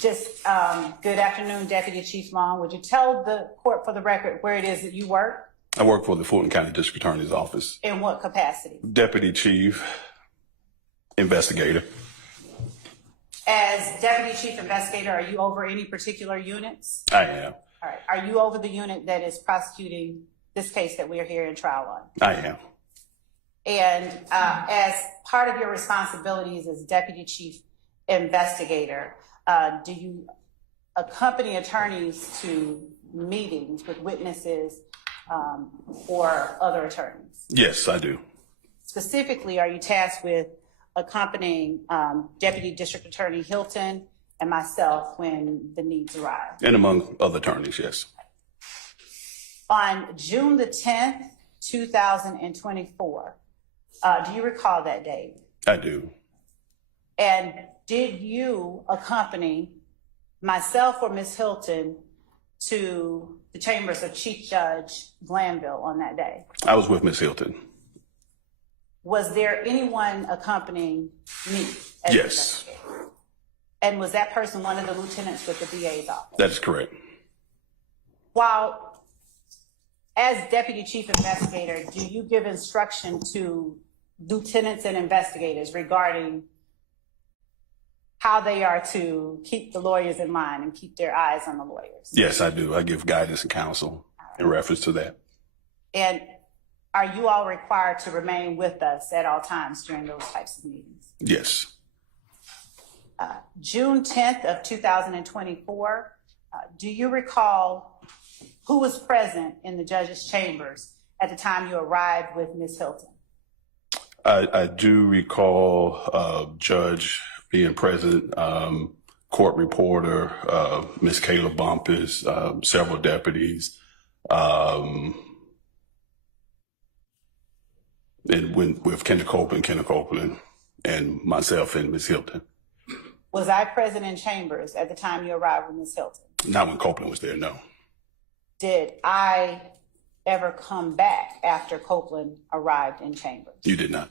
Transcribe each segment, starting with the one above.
Good afternoon, Deputy Chief Long. Would you tell the court for the record where it is that you work? I work for the Fulton County District Attorney's Office. In what capacity? Deputy Chief Investigator. As Deputy Chief Investigator, are you over any particular units? I am. All right. Are you over the unit that is prosecuting this case that we are here in trial on? I am. And as part of your responsibilities as Deputy Chief Investigator, do you accompany attorneys to meetings with witnesses or other attorneys? Yes, I do. Specifically, are you tasked with accompanying Deputy District Attorney Hilton and myself when the needs arise? And among other attorneys, yes. On June the 10th, 2024, do you recall that date? I do. And did you accompany myself or Ms. Hilton to the chambers of Chief Judge Glanville on that day? I was with Ms. Hilton. Was there anyone accompanying me? Yes. And was that person one of the lieutenants with the DA's office? That is correct. While as Deputy Chief Investigator, do you give instruction to lieutenants and investigators regarding how they are to keep the lawyers in mind and keep their eyes on the lawyers? Yes, I do. I give guidance and counsel in reference to that. And are you all required to remain with us at all times during those types of meetings? Yes. June 10th of 2024, do you recall who was present in the judge's chambers at the time you arrived with Ms. Hilton? I do recall Judge being present, court reporter, Ms. Kayla Bumpus, several deputies, and with Kenneth Copeland, and myself and Ms. Hilton. Was I present in chambers at the time you arrived with Ms. Hilton? Not when Copeland was there, no. Did I ever come back after Copeland arrived in chambers? You did not.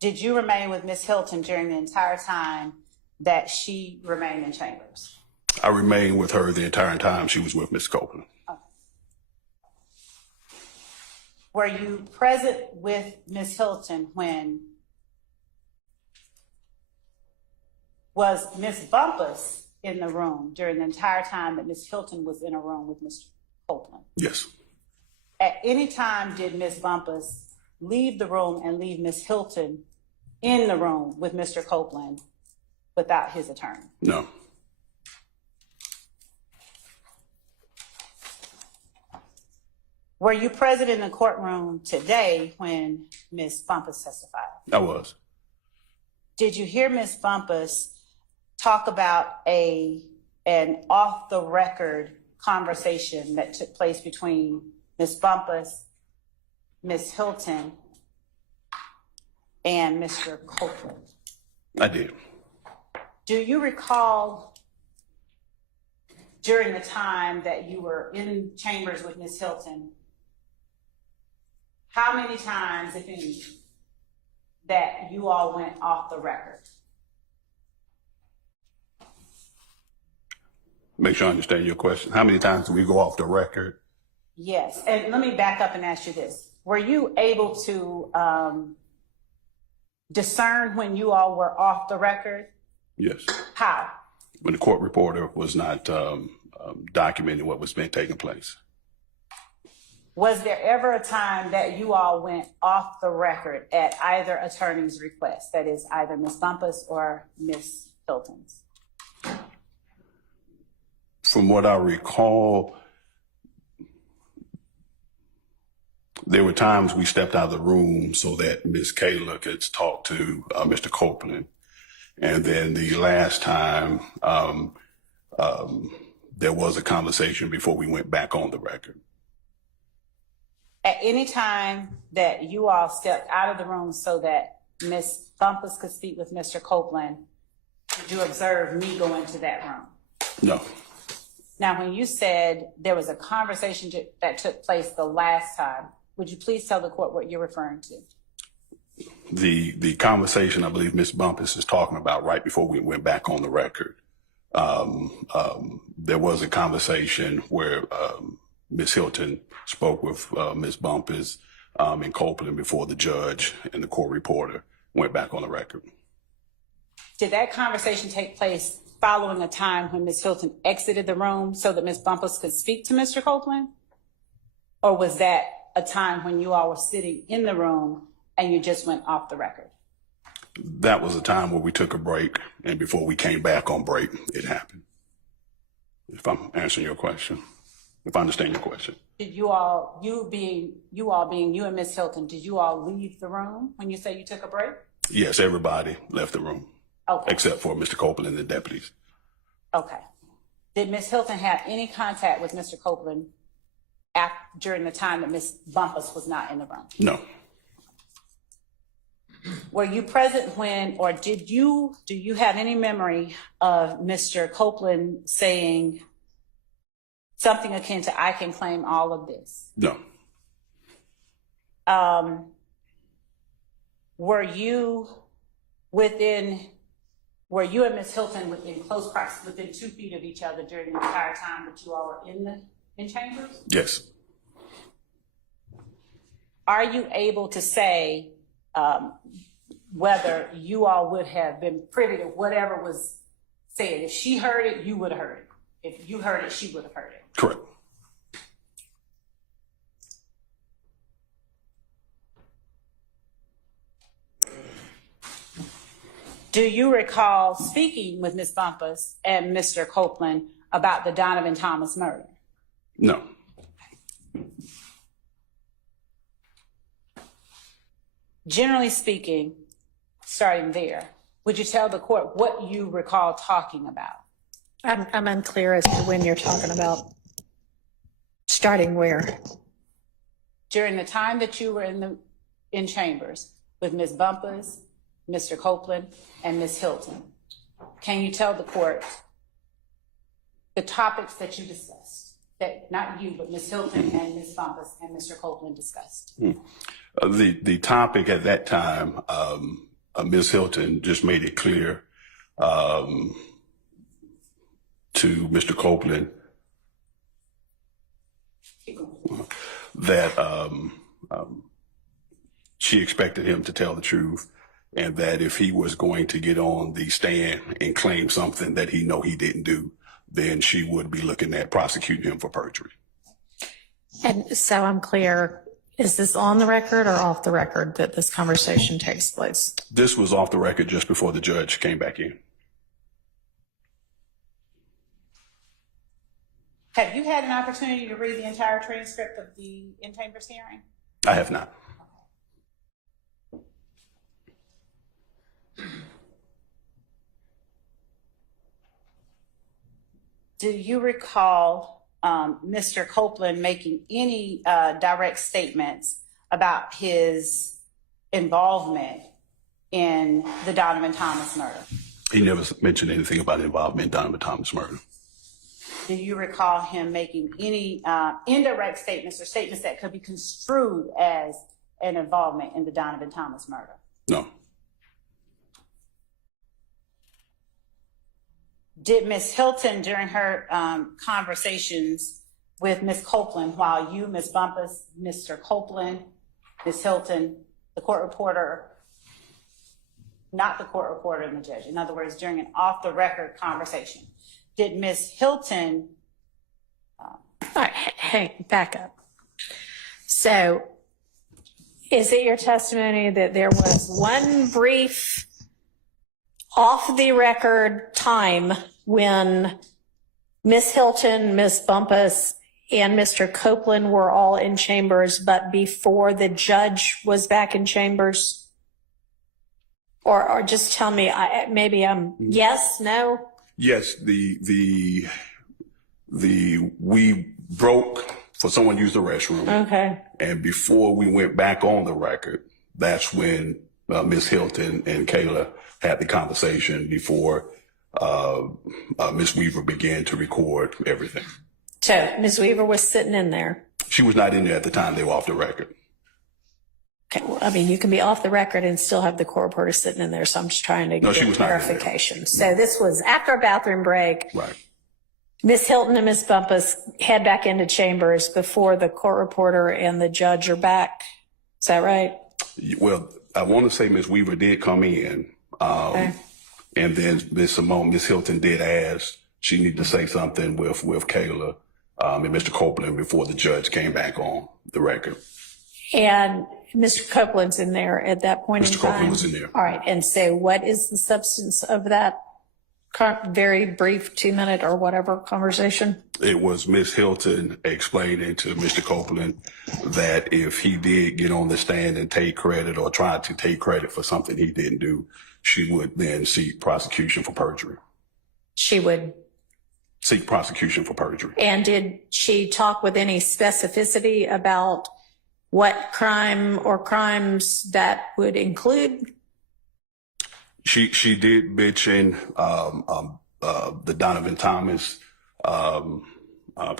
Did you remain with Ms. Hilton during the entire time that she remained in chambers? I remained with her the entire time she was with Ms. Copeland. Okay. Were you present with Ms. Hilton when was Ms. Bumpus in the room during the entire time that Ms. Hilton was in a room with Mr. Copeland? Yes. At any time did Ms. Bumpus leave the room and leave Ms. Hilton in the room with Mr. Copeland without his attorney? No. Were you present in the courtroom today when Ms. Bumpus testified? I was. Did you hear Ms. Bumpus talk about an off-the-record conversation that took place between Ms. Bumpus, Ms. Hilton, and Mr. Copeland? I did. Do you recall during the time that you were in chambers with Ms. Hilton, how many times, if any, that you all went off the record? Make sure I understand your question. How many times do we go off the record? Yes, and let me back up and ask you this. Were you able to discern when you all were off the record? Yes. How? When the court reporter was not documenting what was being taking place. Was there ever a time that you all went off the record at either attorney's request, that is either Ms. Bumpus or Ms. Hilton's? From what I recall, there were times we stepped out of the room so that Ms. Kayla could talk to Mr. Copeland. And then the last time, there was a conversation before we went back on the record. At any time that you all stepped out of the room so that Ms. Bumpus could speak with Mr. Copeland, did you observe me go into that room? No. Now, when you said there was a conversation that took place the last time, would you please tell the court what you're referring to? The conversation I believe Ms. Bumpus is talking about right before we went back on the record, there was a conversation where Ms. Hilton spoke with Ms. Bumpus in Copeland before the judge and the court reporter went back on the record. Did that conversation take place following a time when Ms. Hilton exited the room so that Ms. Bumpus could speak to Mr. Copeland? Or was that a time when you all were sitting in the room and you just went off the record? That was a time where we took a break, and before we came back on break, it happened. If I'm answering your question, if I understand your question. Did you all, you and Ms. Hilton, did you all leave the room when you say you took a break? Yes, everybody left the room. Okay. Except for Mr. Copeland and the deputies. Okay. Did Ms. Hilton have any contact with Mr. Copeland during the time that Ms. Bumpus was not in the room? No. Were you present when, or do you have any memory of Mr. Copeland saying something akin to, "I can claim all of this"? No. Were you and Ms. Hilton within close proximity, within 2 feet of each other during the entire time that you all were in chambers? Yes. Are you able to say whether you all would have been privy to whatever was said? If she heard it, you would have heard it. If you heard it, she would have heard it. Correct. Do you recall speaking with Ms. Bumpus and Mr. Copeland about the Donovan Thomas murder? No. Generally speaking, starting there, would you tell the court what you recall talking about? I'm unclear as to when you're talking about. Starting where? During the time that you were in chambers with Ms. Bumpus, Mr. Copeland, and Ms. Hilton, can you tell the court the topics that you discussed, that not you, but Ms. Hilton and Ms. Bumpus and Mr. Copeland discussed? The topic at that time, Ms. Hilton just made it clear to Mr. Copeland that she expected him to tell the truth, and that if he was going to get on the stand and claim something that he know he didn't do, then she would be looking at prosecuting him for perjury. And so I'm clear, is this on the record or off the record that this conversation takes place? This was off the record just before the judge came back in. Have you had an opportunity to read the entire transcript of the in-chambers hearing? I have not. Do you recall Mr. Copeland making any direct statements about his involvement in the Donovan Thomas murder? He never mentioned anything about involvement in Donovan Thomas murder. Do you recall him making any indirect statements or statements that could be construed as an involvement in the Donovan Thomas murder? No. Did Ms. Hilton, during her conversations with Ms. Copeland, while you, Ms. Bumpus, Mr. Copeland, Ms. Hilton, the court reporter, not the court reporter and the judge, in other words, during an off-the-record conversation, did Ms. Hilton... All right, hey, back up. So is it your testimony that there was one brief off-the-record time when Ms. Hilton, Ms. Bumpus, and Mr. Copeland were all in chambers, but before the judge was back in chambers? Or just tell me, maybe I'm yes, no? Yes, we broke for someone to use the restroom. Okay. And before we went back on the record, that's when Ms. Hilton and Kayla had the conversation before Ms. Weaver began to record everything. So Ms. Weaver was sitting in there. She was not in there at the time they were off the record. Okay, well, I mean, you can be off the record and still have the court reporter sitting in there, so I'm just trying to No, she get was not in there. clarification. So this was after a bathroom break. Right. Ms. Hilton and Ms. Bumpus head back into chambers before the court reporter and the judge are back. Is that right? Well, I want to say Ms. Weaver did come in, Okay. and then Ms. Hilton did ask she needed to say something with Kayla and Mr. Copeland before the judge came back on the record. And Mr. Copeland's in there at that point in Mr. time? Copeland was in there. All right. And so what is the substance of that very brief 2-minute or whatever conversation? It was Ms. Hilton explaining to Mr. Copeland that if he did get on the stand and take credit or try to take credit for something he didn't do, she would then seek prosecution for perjury. She would. Seek prosecution for perjury. And did she talk with any specificity about what crime or crimes that would include? She did mention the Donovan Thomas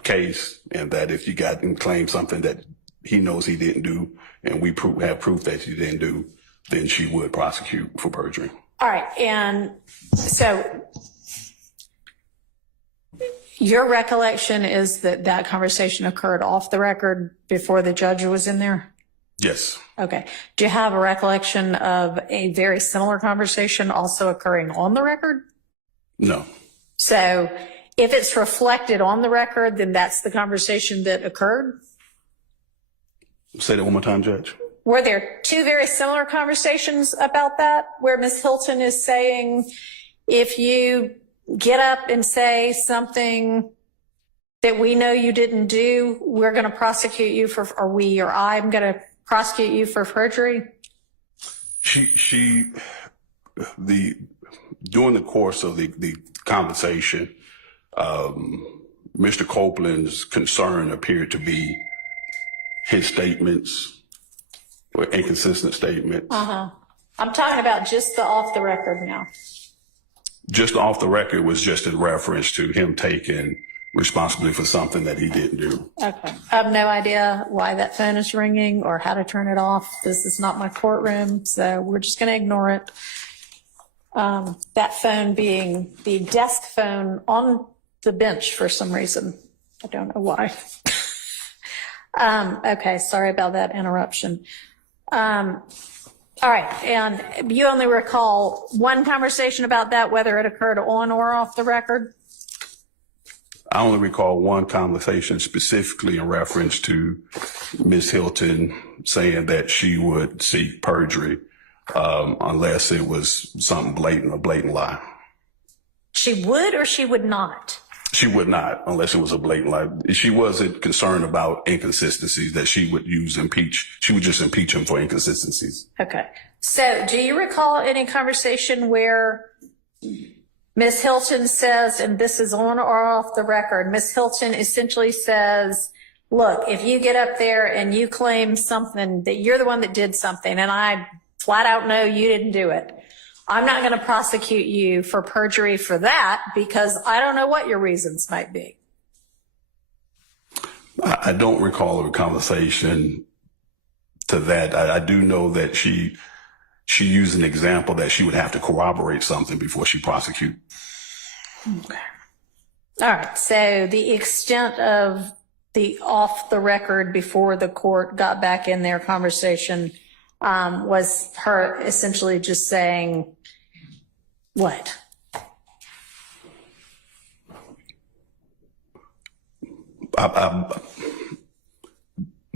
case, and that if you got and claim something that he knows he didn't do, and we have proof that he didn't do, then she would prosecute for perjury. All right. And so your recollection is that that conversation occurred off the record before the judge was in there? Yes. Okay. Do you have a recollection of a very similar conversation also occurring on the record? No. So if it's reflected on the record, then that's the conversation that occurred? Say that one more time, Judge. Were there two very similar conversations about that where Ms. Hilton is saying, if you get up and say something that we know you didn't do, we're going to prosecute you for, or we or I'm going to prosecute you for perjury? During the course of the conversation, Mr. Copeland's concern appeared to be his statements were inconsistent statements. I'm talking about just the off the record now. Just off the record was just in reference to him taking responsibility for something that he didn't do. Okay. I have no idea why that phone is ringing or how to turn it off. This is not my courtroom, so we're just going to ignore it. That phone being the desk phone on the bench for some reason. I don't know why. Okay, sorry about that interruption. All right, and you only recall one conversation about that, whether it occurred on or off the record? I only recall one conversation specifically in reference to Ms. Hilton saying that she would seek perjury unless it was something blatant, a blatant lie. She would or she would not? She would not, unless it was a blatant lie. She wasn't concerned about inconsistencies that she would use impeach. She would just impeach him for inconsistencies. Okay. So do you recall any conversation where Ms. Hilton says, and this is on or off the record, Ms. Hilton essentially says, look, if you get up there and you claim something that you're the one that did something and I flat out know you didn't do it, I'm not going to prosecute you for perjury for that because I don't know what your reasons might be. I don't recall a conversation to that. I do know that she used an example that she would have to corroborate something before she prosecute. Okay. All right. So the extent of the off the record before the court got back in their conversation was her essentially just saying what?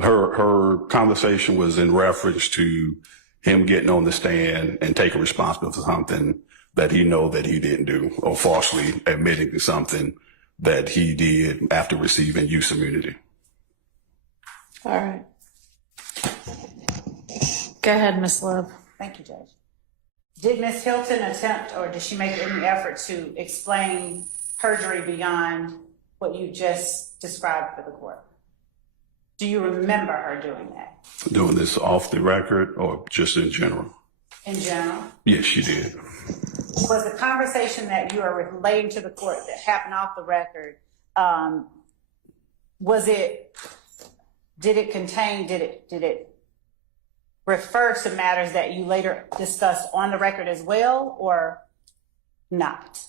Her conversation was in reference to him getting on the stand and taking responsibility for something that he know that he didn't do, or falsely admitting to something that he did after receiving use immunity. All right. Go ahead, Ms. Love. Thank you, Judge. Did Ms. Hilton attempt, or did she make any effort to explain perjury beyond what you just described for the court? Do you remember her doing that? Doing this off the record or just in general? In general? Yes, she did. Was the conversation that you are relating to the court that happened off the record, did it refer to matters that you later discussed on the record as well, or not?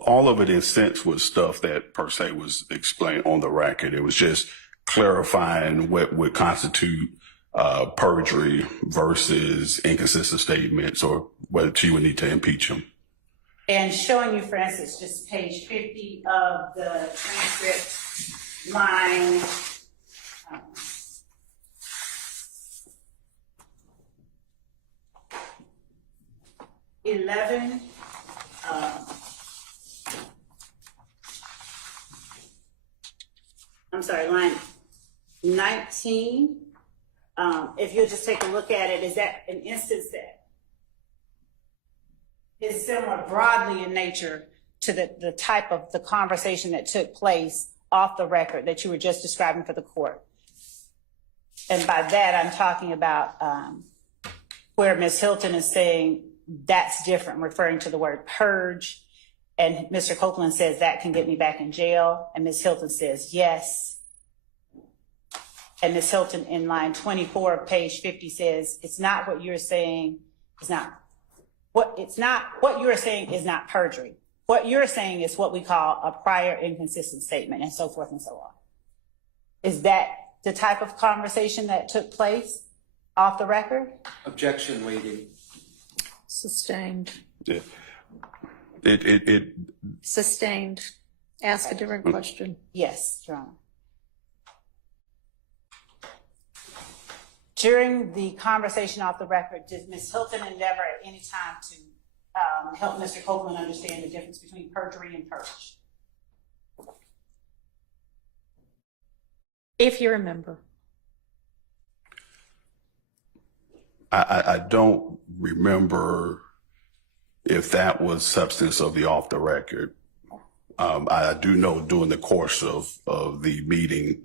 All of it, in a sense, was stuff that per se was explained on the record. It was just clarifying what would constitute perjury versus inconsistent statements, or whether she would need to impeach him. And showing you, for instance, just page 50 of the transcript, line 11. I'm sorry, line 19. If you'll just take a look at it, is that an instance that is similar broadly in nature to the type of the conversation that took place off the record that you were just describing for the court? And by that, I'm talking about where Ms. Hilton is saying that's different, referring to the word purge. And Mr. Copeland says that can get me back in jail. And Ms. Hilton says yes. And Ms. Hilton in line 24 of page 50 says, it's not what you're saying, what you're saying is not perjury. What you're saying is what we call a prior inconsistent statement, and so forth and so on. Is that the type of conversation that took place off the record? Objection, lady. Sustained. Yeah. Sustained. Ask a different question. Yes, Your Honor. During the conversation off the record, did Ms. Hilton endeavor at any time to help Mr. Copeland understand the difference between perjury and purge? If you remember. I don't remember if that was substance of the off the record. I do know during the course of the meeting,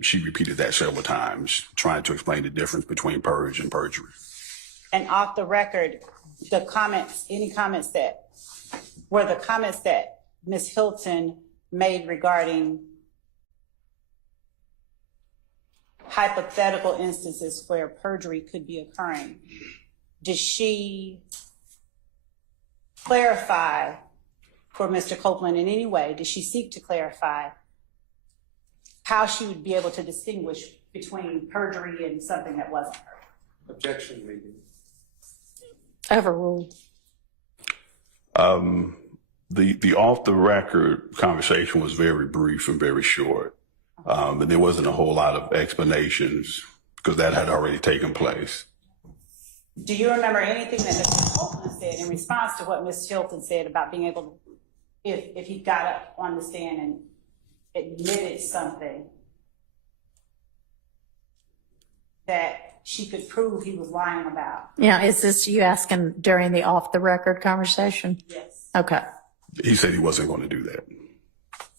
she repeated that several times, trying to explain the difference between purge and perjury. And off the record, the comments, any comments that were the comments that Ms. Hilton made regarding hypothetical instances where perjury could be occurring, did she clarify for Mr. Copeland in any way? Did she seek to clarify how she would be able to distinguish between perjury and something that wasn't perjury? Objection, lady. Overruled. The off the record conversation was very brief and very short. And there wasn't a whole lot of explanations because that had already taken place. Do you remember anything that Mr. Copeland said in response to what Ms. Hilton said about being able to, if he got up on the stand and admitted something that she could prove he was lying about? Yeah, is this you asking during the off the record conversation? Yes. Okay. He said he wasn't going to do that.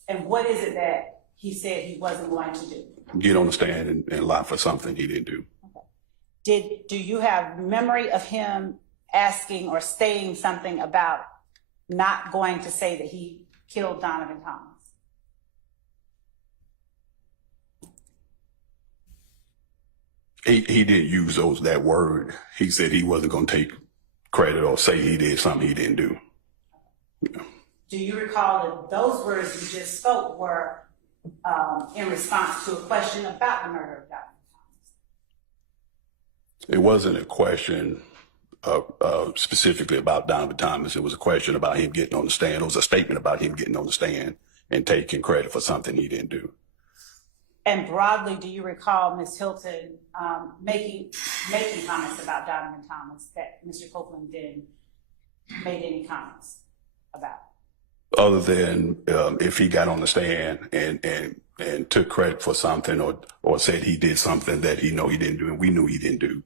And what is it that he said he wasn't going to do? Get on the stand and lie for something he didn't do. Okay. Do you have memory of him asking or saying something about not going to say that he killed Donovan Thomas? He didn't use that word. He said he wasn't going to take credit or say he did something he didn't do. Yeah. Do you recall that those words you just spoke were in response to a question about the murder of Donovan Thomas? It wasn't a question specifically about Donovan Thomas. It was a question about him getting on the stand. It was a statement about him getting on the stand and taking credit for something he didn't do. And broadly, do you recall Ms. Hilton making comments about Donovan Thomas that Mr. Copeland then made any comments about? Other than if he got on the stand and took credit for something or said he did something that he didn't do and we knew he didn't do.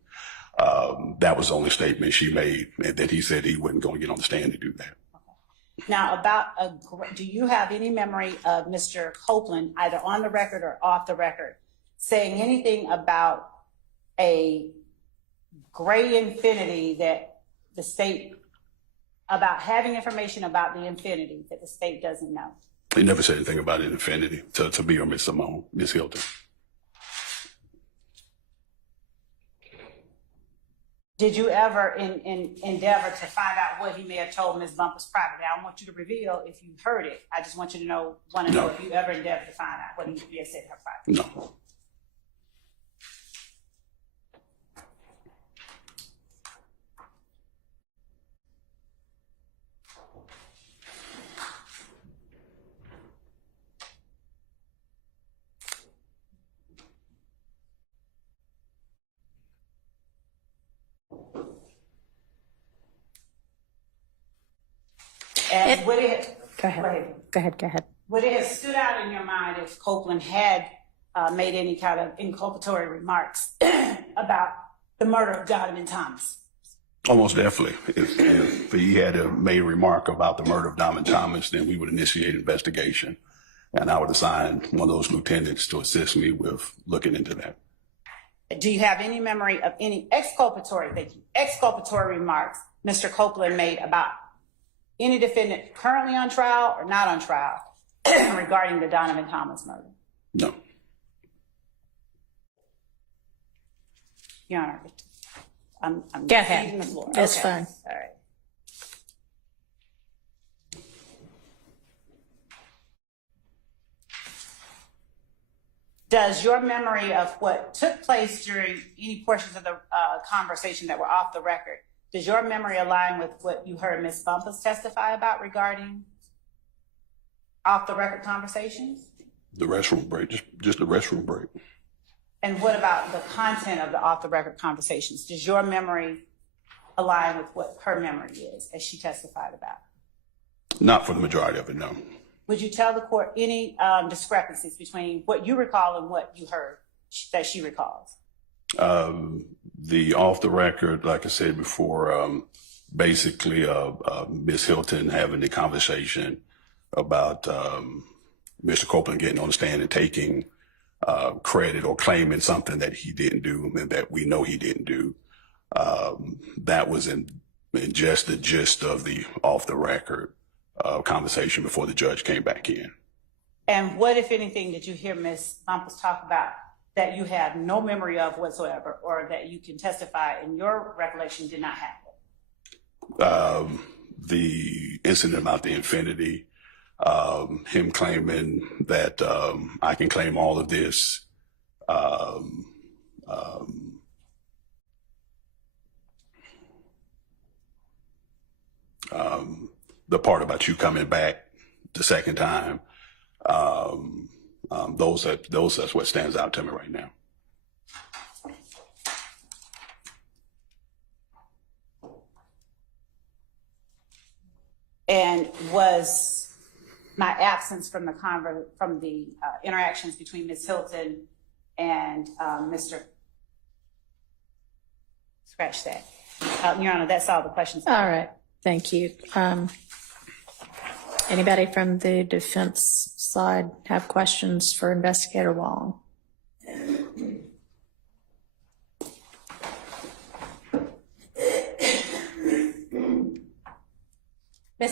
That was the only statement she made, and that he said he wasn't going to get on the stand to do that. Now, do you have any memory of Mr. Copeland, either on the record or off the record, saying anything about a gray infinity that the state, about having information about the infinity that the state doesn't know? He never said anything about an infinity to me or Miss Hilton. Did you ever endeavor to find out what he may have told Ms. Bumpus privately? I don't want you to reveal if you heard it. I just want you to know No. if you ever endeavored to find out what he may have said to her privately. No. And would it, Go ahead. would it have stood out in your mind if Copeland had made any kind of inculpatory remarks about the murder of Donovan Thomas? Almost definitely. If he had made a remark about the murder of Donovan Thomas, then we would initiate investigation. And I would assign one of those lieutenants to assist me with looking into that. Do you have any memory of any exculpatory remarks Mr. Copeland made about any defendant currently on trial or not on trial regarding the Donovan Thomas murder? No. Your Honor, I'm Go ahead. ceding the floor. That's Okay. fine. All right. Does your memory of what took place during any portions of the conversation that were off the record, does your memory align with what you heard Ms. Bumpus testify about regarding off the record conversations? The restroom break, just the restroom break. And what about the content of the off the record conversations? Does your memory align with what her memory is as she testified about? Not for the majority of it, no. Would you tell the court any discrepancies between what you recall and what you heard that she recalls? The off the record, like I said before, basically Ms. Hilton having the conversation about Mr. Copeland getting on the stand and taking credit or claiming something that he didn't do and that we know he didn't do. That was in just the gist of the off the record conversation before the judge came back in. And what, if anything, did you hear Ms. Bumpus talk about that you have no memory of whatsoever, or that you can testify in your recollection did not happen? The incident about the infinity, him claiming that I can claim all of this, the part about you coming back the second time, that's what stands out to me right now. And was my absence from the interactions between Ms. Hilton and Mr. Scratch that. Your Honor, that's all the questions. All right. Thank you. Anybody from the defense side have questions for Investigator Wong?